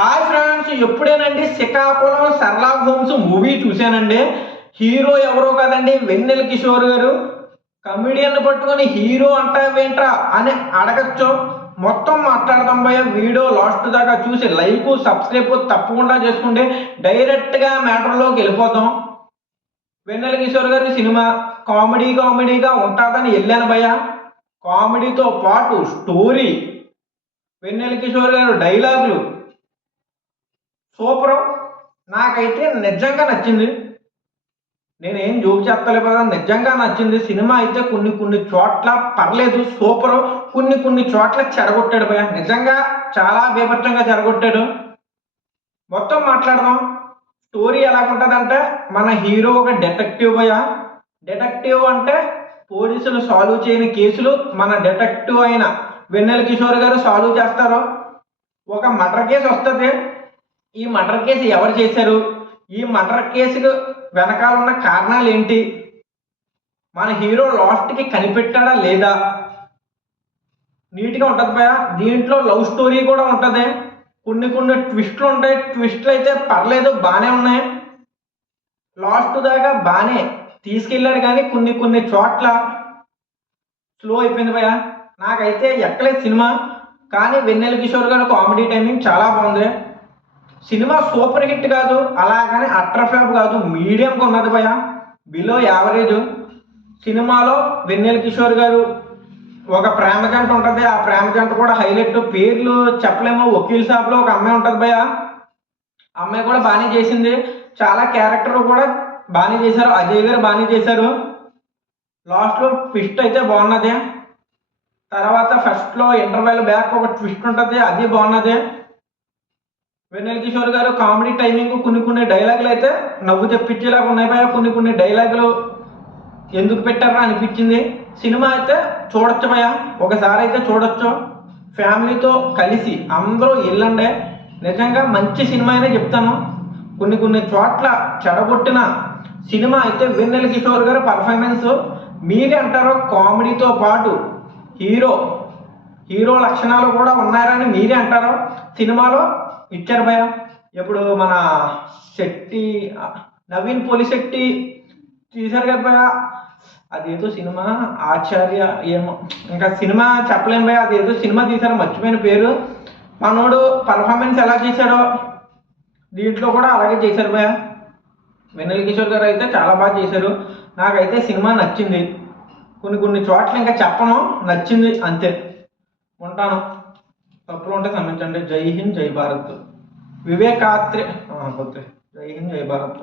Hi friends, ఎప్పుడేనండి Srikakulam Sherlock Holmes movie చూశానండి. Hero ఎవరో కదండి, వెన్నెల కిషోర్ గారు. కమిడియన్ పట్టుకొని హీరో అంటావేంట్రా అని అడగచ్చు. మొత్తం మాట్లాడదాం భయ్య. వీడియో లాస్ట్ దాకా చూసి లైక్ సబ్స్క్రైబ్ తప్పకుండా చేసుకుంటే డైరెక్ట్గా మ్యాటర్లోకి వెళ్ళిపోతాం. వెన్నెల కిషోర్ గారి సినిమా కామెడీగా ఉంటుందని వెళ్ళాను భయ్య. కామెడీతో పాటు స్టోరీ, వెన్నెల కిషోర్ గారు డైలాగులు సూపరు. నాకైతే నిజంగా నచ్చింది. నేనేం జోక్ చేస్తలే కదా, నిజంగా నచ్చింది. సినిమా అయితే కొన్ని చోట్ల పర్లేదు, సూపరు. కొన్ని చోట్ల చెడగొట్టాడు భయ, నిజంగా చాలా బీభత్సంగా చెడగొట్టాడు. మొత్తం మాట్లాడదాం. స్టోరీ ఎలాగుంటుందంటే, మన హీరో ఒక డిటెక్టివ్ భయ. డిటెక్టివ్ అంటే పోలీసులు సాల్వ్ చేయని కేసులు మన డిటెక్టివ్ అయిన వెన్నెల కిషోర్ గారు సాల్వ్ చేస్తారు. ఒక మర్డర్ కేసు వస్తుంది. ఈ మర్డర్ కేసు ఎవరు చేశారు, ఈ మర్డర్ కేసుకు వెనకాల ఉన్న కారణాలు ఏంటి, మన హీరో లాస్ట్కి కనిపెట్టాడా లేదా, నీట్గా ఉంటుంది భయ. దీంట్లో లవ్ స్టోరీ కూడా ఉంటుంది. కొన్ని ట్విస్ట్లు ఉంటాయి. ట్విస్ట్లు అయితే పర్లేదు, బాగానే ఉన్నాయి. లాస్ట్ దాకా బాగానే తీసుకెళ్ళాడు, కానీ కొన్ని చోట్ల స్లో అయిపోయింది భయ. నాకైతే ఎక్కలేదు సినిమా. కానీ వెన్నెల కిషోర్ గారు కామెడీ టైమింగ్ చాలా బాగుంది. సినిమా సూపర్ హిట్ కాదు, అలాగని అట్టర్ ఫ్లాప్ కాదు, మీడియంగా ఉన్నది భయ, బిలో యావరేజ్. సినిమాలో వెన్నెల కిషోర్ గారు ఒక ప్రేమ జంట ఉంటుంది. ఆ ప్రేమ జంట కూడా హైలైట్. పేర్లు చెప్పలేము. వకీల్ సాబ్లో ఒక అమ్మాయి ఉంటుంది భయ. అమ్మాయి కూడా బాగానే చేసింది. చాలా క్యారెక్టర్ కూడా బాగానే చేశారు. అజయ్ గారు బాగానే చేశారు. లాస్ట్లో ట్విస్ట్ అయితే బాగున్నది. తర్వాత ఫస్ట్లో ఇంటర్వెల్ బ్యాక్ ఒక ట్విస్ట్ ఉంటుంది, అది బాగున్నది. వెన్నెల కిషోర్ గారు కామెడీ టైమింగ్, కొన్ని డైలాగులు అయితే నవ్వు తెప్పించేలాగా ఉన్నాయి భయ. కొన్ని డైలాగులు ఎందుకు పెట్టారా అనిపించింది. సినిమా అయితే చూడొచ్చు భయ, ఒకసారి అయితే చూడొచ్చు. ఫ్యామిలీతో కలిసి అందరూ వెళ్ళండి. నిజంగా మంచి సినిమా అనే చెప్తాను. కొన్ని చోట్ల చెడగొట్టిన సినిమా అయితే వెన్నెల కిషోర్ గారు పర్ఫార్మెన్స్ మీరే అంటారో. కామెడీతో పాటు హీరో లక్షణాలు కూడా ఉన్నారని మీరే అంటారో. సినిమాలో ఇచ్చారు భయ. ఇప్పుడు మన శెట్టి, నవీన్ పోలిశెట్టి తీశారు కదా భయ. అదేదో సినిమా ఆచార్య ఏమో, ఇంకా సినిమా చెప్పలేము భయ. అదేదో సినిమా తీశారు, మర్చిపోయిన పేరు. మనోడు పర్ఫార్మెన్స్ ఎలా చేశాడో దీంట్లో కూడా అలాగే చేశారు భయ. వెన్నెల కిషోర్ గారు అయితే చాలా బాగా చేశారు. నాకైతే సినిమా నచ్చింది. కొన్ని చోట్ల ఇంకా చెప్పను, నచ్చింది అంతే. ఉంటాను. తప్పులు ఉంటే క్షమించండి. జై హింద్, జై భారత్. వివేకాత్రి, జై హింద్, జై భారత్.